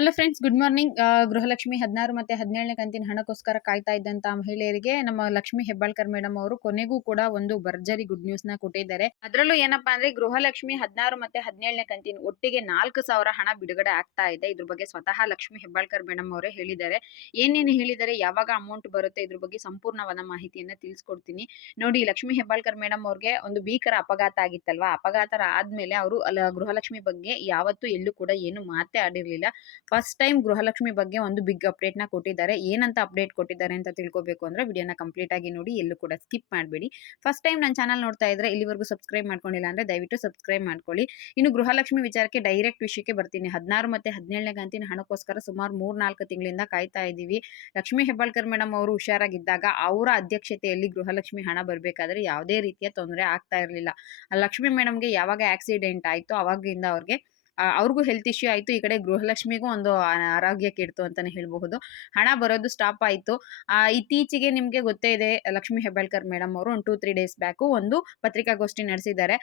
Hello friends good morning Gruhalakshmi ಹದಿನಾರು ಮತ್ತೆ ಹದಿನೇಳನೇ ಕಂತಿನ ಹಣಕ್ಕೋಸ್ಕರ ಕಾಯ್ತಾ ಇದ್ದಂತ ಮಹಿಳೆಯರಿಗೆ ನಮ್ಮ ಲಕ್ಷ್ಮಿ ಹೆಬ್ಬಾಳ್ಕರ್ ಮೇಡಮ್ ಅವರು ಕೊನೆಗೂ ಕೂಡ ಒಂದು ಭರ್ಜರಿ ಗುಡ್ ನ್ಯೂಸ್ನ ಕೊಟ್ಟಿದ್ದಾರೆ. ಅದರಲ್ಲೂ ಏನಪ್ಪಾ ಅಂದ್ರೆ ಗೃಹಲಕ್ಷ್ಮಿ ಹದಿನಾರು ಮತ್ತೆ ಹದಿನೇಳನೇ ಕಂತಿನ ಒಟ್ಟಿಗೆ ನಾಲ್ಕು ಸಾವಿರ ಹಣ ಬಿಡುಗಡೆ ಆಗ್ತಾ ಇದೆ. ಇದ್ರ ಬಗ್ಗೆ ಸ್ವತಃ ಲಕ್ಷ್ಮಿ ಹೆಬ್ಬಾಳ್ಕರ್ ಮೇಡಮ್ ಅವರೇ ಹೇಳಿದ್ದಾರೆ. ಏನೇನು ಹೇಳಿದ್ದಾರೆ, ಯಾವಾಗ ಅಮೌಂಟ್ ಬರುತ್ತೆ, ಇದ್ರ ಬಗ್ಗೆ ಸಂಪೂರ್ಣವಾದ ಮಾಹಿತಿಯನ್ನ ತಿಳಿಸ್ಕೊಡ್ತೀನಿ. ನೋಡಿ, ಲಕ್ಷ್ಮಿ ಹೆಬ್ಬಾಳ್ಕರ್ ಮೇಡಮ್ ಅವ್ರಿಗೆ ಒಂದು ಭೀಕರ ಅಪಘಾತ ಆಗಿತ್ತಲ್ವಾ? ಅಪಘಾತ ಆದ್ಮೇಲೆ ಅವರು ಗೃಹಲಕ್ಷ್ಮಿ ಬಗ್ಗೆ ಯಾವತ್ತೂ ಎಲ್ಲೂ ಕೂಡ ಏನು ಮಾತೇ ಆಡಿರ್ಲಿಲ್ಲ. ಫಸ್ಟ್ ಟೈಮ್ ಗೃಹಲಕ್ಷ್ಮಿ ಬಗ್ಗೆ ಒಂದು ಬಿಗ್ ಅಪ್ಡೇಟ್ನ ಕೊಟ್ಟಿದ್ದಾರೆ. ಏನಂತ ಅಪ್ಡೇಟ್ ಕೊಟ್ಟಿದ್ದಾರೆ ಅಂತ ತಿಳ್ಕೊಬೇಕು ಅಂದ್ರೆ ವಿಡಿಯೋನ ಕಂಪ್ಲೀಟ್ ಆಗಿ ನೋಡಿ, ಎಲ್ಲೂ ಕೂಡ ಸ್ಕಿಪ್ ಮಾಡಬೇಡಿ. ಫಸ್ಟ್ ಟೈಮ್ ನನ್ನ ಚಾನಲ್ ನೋಡ್ತಾ ಇದ್ರೆ ಇಲ್ಲಿವರೆಗೂ ಸಬ್ಸ್ಕ್ರೈಬ್ ಮಾಡ್ಕೊಂಡಿಲ್ಲ ಅಂದ್ರೆ ದಯವಿಟ್ಟು ಸಬ್ಸ್ಕ್ರೈಬ್ ಮಾಡ್ಕೊಳ್ಳಿ. ಇನ್ನು ಗೃಹಲಕ್ಷ್ಮಿ ವಿಚಾರಕ್ಕೆ ಡೈರೆಕ್ಟ್ ವಿಷಯಕ್ಕೆ ಬರ್ತೀನಿ. ಹದಿನಾರು ಮತ್ತೆ ಹದಿನೇಳನೇ ಗಂತಿನ ಹಣಕ್ಕೋಸ್ಕರ ಸುಮಾರು ಮೂರ್ ನಾಲ್ಕು ತಿಂಗಳಿಂದ ಕಾಯ್ತಾ ಇದ್ದೀವಿ. ಲಕ್ಷ್ಮಿ ಹೆಬ್ಬಾಳ್ಕರ್ ಮೇಡಮ್ ಅವರು ಹುಷಾರಾಗಿದ್ದಾಗ ಅವರ ಅಧ್ಯಕ್ಷತೆಯಲ್ಲಿ ಗೃಹಲಕ್ಷ್ಮಿ ಹಣ ಬರಬೇಕಾದ್ರೆ ಯಾವುದೇ ರೀತಿಯ ತೊಂದರೆ ಆಗ್ತಾ ಇರಲಿಲ್ಲ. ಲಕ್ಷ್ಮಿ ಮೇಡಮ್ಗೆ ಯಾವಾಗ ಆಕ್ಸಿಡೆಂಟ್ ಆಯಿತು ಅವಾಗಿಂದ ಅವ್ರಿಗೆ ಅವ್ರಿಗೂ ಹೆಲ್ತ್ ಇಶ್ಯೂ ಆಯಿತು, ಈ ಕಡೆ ಗೃಹಲಕ್ಷ್ಮಿಗೂ ಒಂದು ಆರೋಗ್ಯ ಕೆಡ್ತು ಅಂತಲೇ ಹೇಳಬಹುದು. ಹಣ ಬರೋದು ಸ್ಟಾಪ್ ಆಯಿತು. ಇತ್ತೀಚೆಗೆ ನಿಮಗೆ ಗೊತ್ತೇ ಇದೆ, ಲಕ್ಷ್ಮಿ ಹೆಬ್ಬಾಳ್ಕರ್ ಮೇಡಮ್ ಅವರು ಒಂದು ಟೂ ತ್ರೀ ಡೇಸ್ ಬ್ಯಾಕು ಒಂದು ಪತ್ರಿಕಾಗೋಷ್ಠಿ ನಡೆಸಿದ್ದಾರೆ.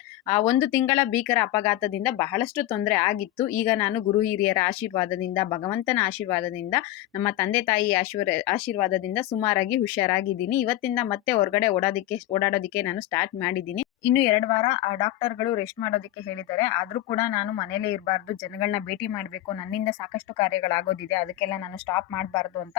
ಒಂದು ತಿಂಗಳ ಭೀಕರ ಅಪಘಾತದಿಂದ ಬಹಳಷ್ಟು ತೊಂದರೆ ಆಗಿತ್ತು. ಈಗ ನಾನು ಗುರು ಹಿರಿಯರ ಆಶೀರ್ವಾದದಿಂದ, ಭಗವಂತನ ಆಶೀರ್ವಾದದಿಂದ, ನಮ್ಮ ತಂದೆ ತಾಯಿ ಆಶೀರ್ ಆಶೀರ್ವಾದದಿಂದ ಸುಮಾರಾಗಿ ಹುಷಾರಾಗಿದ್ದೀನಿ. ಇವತ್ತಿಂದ ಮತ್ತೆ ಹೊರಗಡೆ ಓಡೋದಕ್ಕೆ, ಓಡಾಡೋದಕ್ಕೆ ನಾನು ಸ್ಟಾರ್ಟ್ ಮಾಡಿದ್ದೀನಿ. ಇನ್ನು ಎರಡು ವಾರ, ಆ ಡಾಕ್ಟರ್ಗಳು ರೆಸ್ಟ್ ಮಾಡೋದಕ್ಕೆ ಹೇಳಿದ್ದಾರೆ. ಆದರೂ ಕೂಡ ನಾನು ಮನೆಯಲ್ಲೇ ಇರಬಾರ್ದು ಜನಗಳನ್ನ ಭೇಟಿ ಮಾಡಬೇಕು, ನನ್ನಿಂದ ಸಾಕಷ್ಟು ಕಾರ್ಯಗಳಾಗೋದಿದೆ, ಅದಕ್ಕೆಲ್ಲ ನಾನು ಸ್ಟಾಪ್ ಮಾಡಬಾರ್ದು ಅಂತ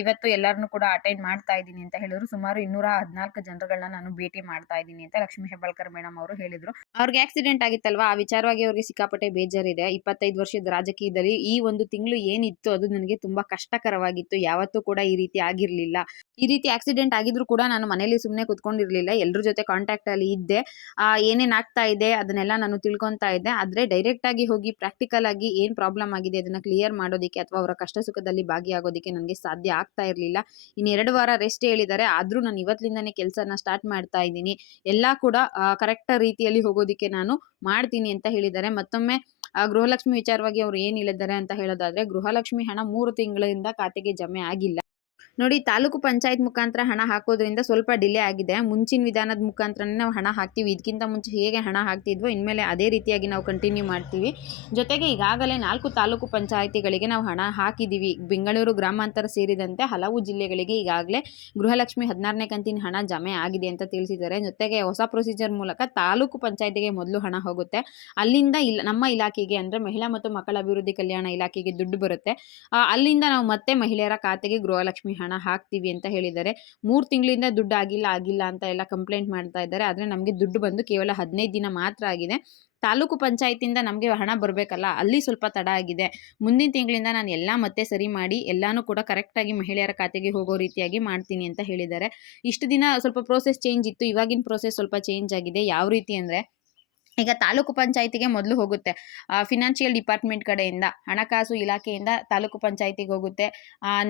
ಇವತ್ತು ಎಲ್ಲರನ್ನೂ ಕೂಡ ಅಟೆಂಡ್ ಮಾಡ್ತಾ ಇದ್ದೀನಿ ಅಂತ ಹೇಳಿದ್ರು. ಸುಮಾರು ಇನ್ನೂರ ಹದಿನಾಲ್ಕು ಜನರುಗಳನ್ನ ನಾನು ಭೇಟಿ ಮಾಡ್ತಾ ಇದ್ದೀನಿ ಅಂತ ಲಕ್ಷ್ಮಿ ಹೆಬ್ಬಾಳ್ಕರ್ ಮೇಡಮ್ ಅವರು ಹೇಳಿದ್ರು. ಅವ್ರಿಗೆ ಆಕ್ಸಿಡೆಂಟ್ ಆಗಿತ್ತಲ್ವಾ? ಆ ವಿಚಾರವಾಗಿ ಅವ್ರಿಗೆ ಸಿಕ್ಕಾಪಟ್ಟೆ ಬೇಜಾರಿದೆ. ಇಪ್ಪತ್ತೈದು ವರ್ಷದ ರಾಜಕೀಯದಲ್ಲಿ ಈ ಒಂದು ತಿಂಗಳು ಏನಿತ್ತು ಅದು ನನಗೆ ತುಂಬಾ ಕಷ್ಟಕರವಾಗಿತ್ತು. ಯಾವತ್ತೂ ಕೂಡ ಈ ರೀತಿ ಆಗಿರಲಿಲ್ಲ. ಈ ರೀತಿ ಆಕ್ಸಿಡೆಂಟ್ ಆಗಿದ್ರು ಕೂಡ ನಾನು ಮನೇಲಿ ಸುಮ್ಮನೆ ಕುತ್ಕೊಂಡಿರ್ಲಿಲ್ಲ. ಎಲ್ಲರ ಜೊತೆ ಕಾಂಟ್ಯಾಕ್ಟ್ ಅಲ್ಲಿ ಇದ್ದೆ. ಆ, ಏನೇನ್ ಆಗ್ತಾ ಇದೆ ಅದನ್ನೆಲ್ಲ ನಾನು ತಿಳ್ಕೊಂತಾ ಇದ್ದೆ. ಆದ್ರೆ ಡೈರೆಕ್ಟ್ ಆಗಿ ಹೋಗಿ ಪ್ರಾಕ್ಟಿಕಲ್ ಆಗಿ ಏನ್ ಪ್ರಾಬ್ಲಮ್ ಆಗಿದೆ ಅದನ್ನ ಕ್ಲಿಯರ್ ಮಾಡೋದಕ್ಕೆ ಅಥವಾ ಅವರ ಕಷ್ಟ ಸುಖದಲ್ಲಿ ಭಾಗಿಯಾಗೋದಕ್ಕೆ ನನಗೆ ಸಾಧ್ಯ ಆಗ್ತಾ ಇರಲಿಲ್ಲ. ಎರಡು ವಾರ ರೆಸ್ಟ್ ಹೇಳಿದ್ದಾರೆ ಆದ್ರೂ ನಾನು ಇವತ್ತಿಂದನೇ ಕೆಲಸನ ಸ್ಟಾರ್ಟ್ ಮಾಡ್ತಾ ಇದ್ದೀನಿ. ಎಲ್ಲ ಕೂಡ ಕರೆಕ್ಟ್ ರೀತಿಯಲ್ಲಿ ಹೋಗೋದಿಕ್ಕೆ ನಾನು ಮಾಡ್ತೀನಿ ಅಂತ ಹೇಳಿದ್ದಾರೆ ಮತ್ತೊಮ್ಮೆ ಗೃಹಲಕ್ಷ್ಮಿ ವಿಚಾರವಾಗಿ ಅವ್ರು ಏನ್ ಹೇಳಿದ್ದಾರೆ ಅಂತ ಹೇಳೋದಾದ್ರೆ ಗೃಹಲಕ್ಷ್ಮಿ ಹಣ ಮೂರು ತಿಂಗಳಿಂದ ಖಾತೆಗೆ ಜಮೆ ಆಗಿಲ್ಲ. ನೋಡಿ, ತಾಲೂಕು ಪಂಚಾಯತ್ ಮುಖಾಂತರ ಹಣ ಹಾಕೋದ್ರಿಂದ ಸ್ವಲ್ಪ ಡಿಲೇ ಆಗಿದೆ. ಮುಂಚಿನ ವಿಧಾನದ ಮುಖಾಂತರನೇ ನಾವು ಹಣ ಹಾಕ್ತೀವಿ. ಇದಕ್ಕಿಂತ ಮುಂಚೆ ಹೇಗೆ ಹಣ ಹಾಕ್ತಿದ್ವೋ, ಇನ್ಮೇಲೆ ಅದೇ ರೀತಿಯಾಗಿ ನಾವು ಕಂಟಿನ್ಯೂ ಮಾಡ್ತೀವಿ. ಜೊತೆಗೆ ಈಗಾಗಲೇ ನಾಲ್ಕು ತಾಲೂಕು ಪಂಚಾಯಿತಿಗಳಿಗೆ ನಾವು ಹಣ ಹಾಕಿದ್ದೀವಿ ಬೆಂಗಳೂರು ಗ್ರಾಮಾಂತರ ಸೇರಿದಂತೆ ಹಲವು ಜಿಲ್ಲೆಗಳಿಗೆ ಈಗಾಗಲೇ ಗೃಹಲಕ್ಷ್ಮಿ ಹದಿನಾರನೇ ಕಂತಿನ ಹಣ ಜಮೆ ಆಗಿದೆ ಅಂತ ತಿಳಿಸಿದ್ದಾರೆ. ಜೊತೆಗೆ ಹೊಸ ಪ್ರೊಸೀಜರ್ ಮೂಲಕ ತಾಲೂಕು ಪಂಚಾಯಿತಿಗೆ ಮೊದಲು ಹಣ ಹೋಗುತ್ತೆ. ಅಲ್ಲಿಂದ ಇಲ್ಲ ನಮ್ಮ ಇಲಾಖೆಗೆ ಅಂದರೆ ಮಹಿಳಾ ಮತ್ತು ಮಕ್ಕಳ ಅಭಿವೃದ್ಧಿ ಕಲ್ಯಾಣ ಇಲಾಖೆಗೆ ದುಡ್ಡು ಬರುತ್ತೆ. ಅಲ್ಲಿಂದ ನಾವು ಮತ್ತೆ ಮಹಿಳೆಯರ ಖಾತೆಗೆ ಗೃಹಲಕ್ಷ್ಮಿ ಹಣ ಹಾಕ್ತೀವಿ ಅಂತ ಹೇಳಿದ್ದಾರೆ. ಮೂರು ತಿಂಗಳಿಂದ ದುಡ್ಡು ಆಗಿಲ್ಲ ಆಗಿಲ್ಲ ಅಂತ ಎಲ್ಲ ಕಂಪ್ಲೇಂಟ್ ಮಾಡ್ತಾ ಇದ್ದಾರೆ. ಆದರೆ ನಮಗೆ ದುಡ್ಡು ಬಂದು ಕೇವಲ ಹದಿನೈದು ದಿನ ಮಾತ್ರ ಆಗಿದೆ. ತಾಲೂಕು ಪಂಚಾಯತಿಂದ ನಮಗೆ ಹಣ ಬರಬೇಕಲ್ಲ, ಅಲ್ಲಿ ಸ್ವಲ್ಪ ತಡ ಆಗಿದೆ. ಮುಂದಿನ ತಿಂಗಳಿಂದ ನಾನು ಎಲ್ಲ ಮತ್ತೆ ಸರಿ ಮಾಡಿ, ಎಲ್ಲಾನು ಕೂಡ ಕರೆಕ್ಟಾಗಿ ಮಹಿಳೆಯರ ಖಾತೆಗೆ ಹೋಗೋ ರೀತಿಯಾಗಿ ಮಾಡ್ತೀನಿ ಅಂತ ಹೇಳಿದ್ದಾರೆ. ಇಷ್ಟು ದಿನ ಸ್ವಲ್ಪ ಪ್ರೋಸೆಸ್ ಚೇಂಜ್ ಇತ್ತು. ಇವಾಗಿನ ಪ್ರೋಸೆಸ್ ಸ್ವಲ್ಪ ಚೇಂಜ್ ಆಗಿದೆ. ಯಾವ ರೀತಿ ಅಂದರೆ ಈಗ ತಾಲೂಕು ಪಂಚಾಯತಿಗೆ ಮೊದಲು ಹೋಗುತ್ತೆ. ಫಿನಾನ್ಷಿಯಲ್ ಡಿಪಾರ್ಟ್ಮೆಂಟ್ ಕಡೆಯಿಂದ, ಹಣಕಾಸು ಇಲಾಖೆಯಿಂದ ತಾಲೂಕು ಪಂಚಾಯತಿಗೆ ಹೋಗುತ್ತೆ.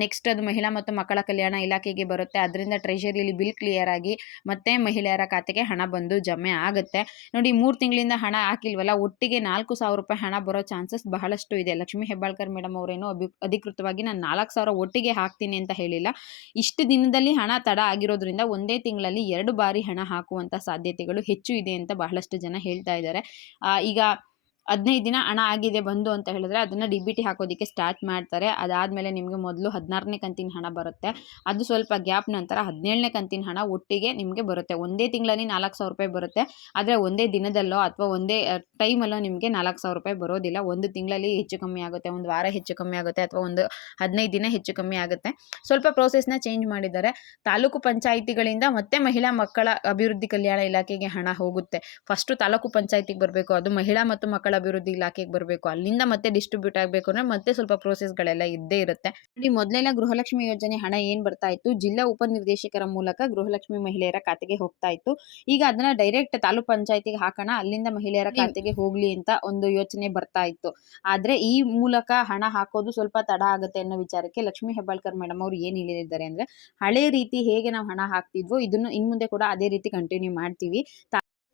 ನೆಕ್ಸ್ಟ್ ಅದು ಮಹಿಳಾ ಮತ್ತು ಮಕ್ಕಳ ಕಲ್ಯಾಣ ಇಲಾಖೆಗೆ ಬರುತ್ತೆ. ಅದರಿಂದ ಟ್ರೆಷರಿಯಲ್ಲಿ ಬಿಲ್ ಕ್ಲಿಯರ್ ಆಗಿ ಮತ್ತೆ ಮಹಿಳೆಯರ ಖಾತೆಗೆ ಹಣ ಬಂದು ಜಮೆ ಆಗುತ್ತೆ. ನೋಡಿ, ಮೂರು ತಿಂಗಳಿಂದ ಹಣ ಹಾಕಿಲ್ವಲ್ಲ, ಒಟ್ಟಿಗೆ ನಾಲ್ಕು ಸಾವಿರ ರೂಪಾಯಿ ಹಣ ಬರೋ ಚಾನ್ಸಸ್ ಬಹಳಷ್ಟು ಇದೆ. ಲಕ್ಷ್ಮೀ ಹೆಬ್ಬಾಳ್ಕರ್ ಮೇಡಮ್ ಅವರೇನು ಅಧಿಕೃತವಾಗಿ ನಾನು ನಾಲ್ಕು ಸಾವಿರ ಒಟ್ಟಿಗೆ ಹಾಕ್ತೀನಿ ಅಂತ ಹೇಳಿಲ್ಲ. ಇಷ್ಟು ದಿನದಲ್ಲಿ ಹಣ ತಡ ಆಗಿರೋದ್ರಿಂದ ಒಂದೇ ತಿಂಗಳಲ್ಲಿ ಎರಡು ಬಾರಿ ಹಣ ಹಾಕುವಂಥ ಸಾಧ್ಯತೆಗಳು ಹೆಚ್ಚು ಇದೆ ಅಂತ ಬಹಳಷ್ಟು ಜನ ಹೇಳ್ತಾ ಇದ್ದಾರೆ. ಈಗ ಹದಿನೈದು ದಿನ ಹಣ ಆಗಿದೆ, ಬಂದು ಅಂತ ಹೇಳಿದ್ರೆ ಅದನ್ನು ಡಿ ಬಿ ಟಿ ಹಾಕೋದಕ್ಕೆ ಸ್ಟಾರ್ಟ್ ಮಾಡ್ತಾರೆ. ಅದಾದಮೇಲೆ ನಿಮಗೆ ಮೊದಲು ಹದಿನಾರನೇ ಕಂತಿನ ಹಣ ಬರುತ್ತೆ. ಅದು ಸ್ವಲ್ಪ ಗ್ಯಾಪ್ ನಂತರ ಹದಿನೇಳನೇ ಕಂತಿನ ಹಣ ಒಟ್ಟಿಗೆ ನಿಮಗೆ ಬರುತ್ತೆ. ಒಂದೇ ತಿಂಗಳಲ್ಲಿ ನಾಲ್ಕು ಸಾವಿರ ರೂಪಾಯಿ ಬರುತ್ತೆ. ಆದರೆ ಒಂದೇ ದಿನದಲ್ಲೋ ಅಥವಾ ಒಂದೇ ಟೈಮಲ್ಲೋ ನಿಮಗೆ ನಾಲ್ಕು ಸಾವಿರ ರೂಪಾಯಿ ಬರೋದಿಲ್ಲ. ಒಂದು ತಿಂಗಳಲ್ಲಿ ಹೆಚ್ಚು ಕಮ್ಮಿ ಆಗುತ್ತೆ, ಒಂದು ವಾರ ಹೆಚ್ಚು ಕಮ್ಮಿ ಆಗುತ್ತೆ ಅಥವಾ ಒಂದು ಹದಿನೈದು ದಿನ ಹೆಚ್ಚು ಕಮ್ಮಿ ಆಗುತ್ತೆ. ಸ್ವಲ್ಪ ಪ್ರೋಸೆಸ್ನ ಚೇಂಜ್ ಮಾಡಿದ್ದಾರೆ. ತಾಲೂಕು ಪಂಚಾಯಿತಿಗಳಿಂದ ಮತ್ತೆ ಮಹಿಳಾ ಮಕ್ಕಳ ಅಭಿವೃದ್ಧಿ ಕಲ್ಯಾಣ ಇಲಾಖೆಗೆ ಹಣ ಹೋಗುತ್ತೆ. ಫಸ್ಟು ತಾಲೂಕು ಪಂಚಾಯಿತಿಗೆ ಬರಬೇಕು. ಅದು ಮಹಿಳಾ ಮತ್ತು ಮಕ್ಕಳ ಅಭಿವೃದ್ಧಿ ಇಲಾಖೆಗೆ ಬರಬೇಕು ಅಲ್ಲಿಂದ ಮತ್ತೆ ಡಿಸ್ಟ್ರಿಬ್ಯೂಟ್ ಆಗಬೇಕು ಅಂದ್ರೆ ಮತ್ತೆ ಸ್ವಲ್ಪ ಪ್ರೋಸೆಸ್ಗಳೆಲ್ಲ ಇದ್ದೇ ಇರುತ್ತೆ. ನೋಡಿ ಮೊದಲೆಲ್ಲ ಗೃಹಲಕ್ಷ್ಮಿ ಯೋಜನೆ ಹಣ ಏನು ಬರ್ತಾ ಇತ್ತು? ಜಿಲ್ಲಾ ಉಪನಿರ್ದೇಶಕರ ಮೂಲಕ ಗೃಹಲಕ್ಷ್ಮಿ ಮಹಿಳೆಯರ ಖಾತೆಗೆ ಹೋಗ್ತಾ ಇತ್ತು. ಈಗ ಅದನ್ನ ಡೈರೆಕ್ಟ್ ತಾಲೂಕ್ ಪಂಚಾಯತಿಗೆ ಹಾಕೋಣ ಅಲ್ಲಿಂದ ಮಹಿಳೆಯರ ಖಾತೆಗೆ ಹೋಗ್ಲಿ ಅಂತ ಒಂದು ಯೋಚನೆ ಬರ್ತಾ ಇತ್ತು. ಆದ್ರೆ ಈ ಮೂಲಕ ಹಣ ಹಾಕೋದು ಸ್ವಲ್ಪ ತಡ ಆಗುತ್ತೆ ಅನ್ನೋ ವಿಚಾರಕ್ಕೆ ಲಕ್ಷ್ಮಿ ಹೆಬ್ಬಾಳ್ಕರ್ ಮೇಡಮ್ ಅವರು ಏನ್ ಹೇಳಿದ್ದಾರೆ ಅಂದ್ರೆ ಹಳೆ ರೀತಿ ಹೇಗೆ ನಾವು ಹಣ ಹಾಕ್ತಿದ್ವೋ ಇದನ್ನು ಇನ್ಮುಂದೆ ಕೂಡ ಅದೇ ರೀತಿ ಕಂಟಿನ್ಯೂ ಮಾಡ್ತೀವಿ.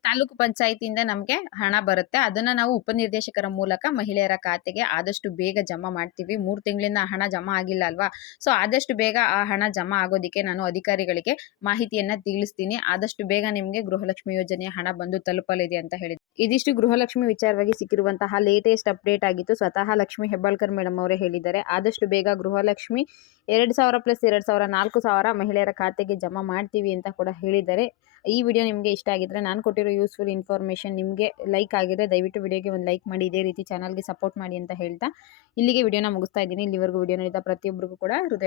ತಾಲೂಕು ಪಂಚಾಯಿತಿಯಿಂದ ನಮಗೆ ಹಣ ಬರುತ್ತೆ. ಅದನ್ನ ನಾವು ಉಪನಿರ್ದೇಶಕರ ಮೂಲಕ ಮಹಿಳೆಯರ ಖಾತೆಗೆ ಆದಷ್ಟು ಬೇಗ ಜಮಾ ಮಾಡ್ತೀವಿ. ಮೂರು ತಿಂಗಳಿಂದ ಹಣ ಜಮಾ ಆಗಿಲ್ಲ ಅಲ್ವಾ? ಸೊ ಆದಷ್ಟು ಬೇಗ ಆ ಹಣ ಜಮಾ ಆಗೋದಕ್ಕೆ ನಾನು ಅಧಿಕಾರಿಗಳಿಗೆ ಮಾಹಿತಿಯನ್ನ ತಿಳಿಸ್ತೀನಿ. ಆದಷ್ಟು ಬೇಗ ನಿಮಗೆ ಗೃಹಲಕ್ಷ್ಮಿ ಯೋಜನೆಯ ಹಣ ಬಂದು ತಲುಪಲಿದೆ ಅಂತ ಹೇಳಿದ್ರು. ಇದಿಷ್ಟು ಗೃಹಲಕ್ಷ್ಮಿ ವಿಚಾರವಾಗಿ ಸಿಕ್ಕಿರುವಂತಹ ಲೇಟೆಸ್ಟ್ ಅಪ್ಡೇಟ್ ಆಗಿತ್ತು. ಸ್ವತಃ ಲಕ್ಷ್ಮಿ ಹೆಬ್ಬಾಳ್ಕರ್ ಮೇಡಮ್ ಅವರೇ ಹೇಳಿದ್ದಾರೆ. ಆದಷ್ಟು ಬೇಗ ಗೃಹಲಕ್ಷ್ಮಿ ಎರಡು ಸಾವಿರ ಪ್ಲಸ್ ಎರಡು ಸಾವಿರ ನಾಲ್ಕು ಸಾವಿರ ಮಹಿಳೆಯರ ಖಾತೆಗೆ ಜಮಾ ಮಾಡ್ತೀವಿ ಅಂತ ಕೂಡ ಹೇಳಿದ್ದಾರೆ. ಈ ವಿಡಿಯೋ ನಿಮಗೆ ಇಷ್ಟ ಆಗಿದ್ರೆ ನಾನು ಕೊಟ್ಟಿರೋ ಯೂಸ್ಫುಲ್ ಇನ್ಫಾರ್ಮೇಷನ್ ನಿಮಗೆ ಲೈಕ್ ಆಗಿದೆ ದಯವಿಟ್ಟು ವಿಡಿಯೋಗೆ ಒಂದು ಲೈಕ್ ಮಾಡಿ, ಇದೇ ರೀತಿ ಚಾನಲ್ಗೆ ಸಪೋರ್ಟ್ ಮಾಡಿ ಅಂತ ಹೇಳ್ತಾ ಇಲ್ಲಿಗೆ ವಿಡಿಯೋನ ಮುಗಿಸ್ತಾ ಇದ್ದೀನಿ. ಇಲ್ಲಿವರೆಗೂ ವಿಡಿಯೋ ನೋಡಿದ ಪ್ರತಿಯೊಬ್ಬರಿಗೂ ಕೂಡ ಹೃದಯ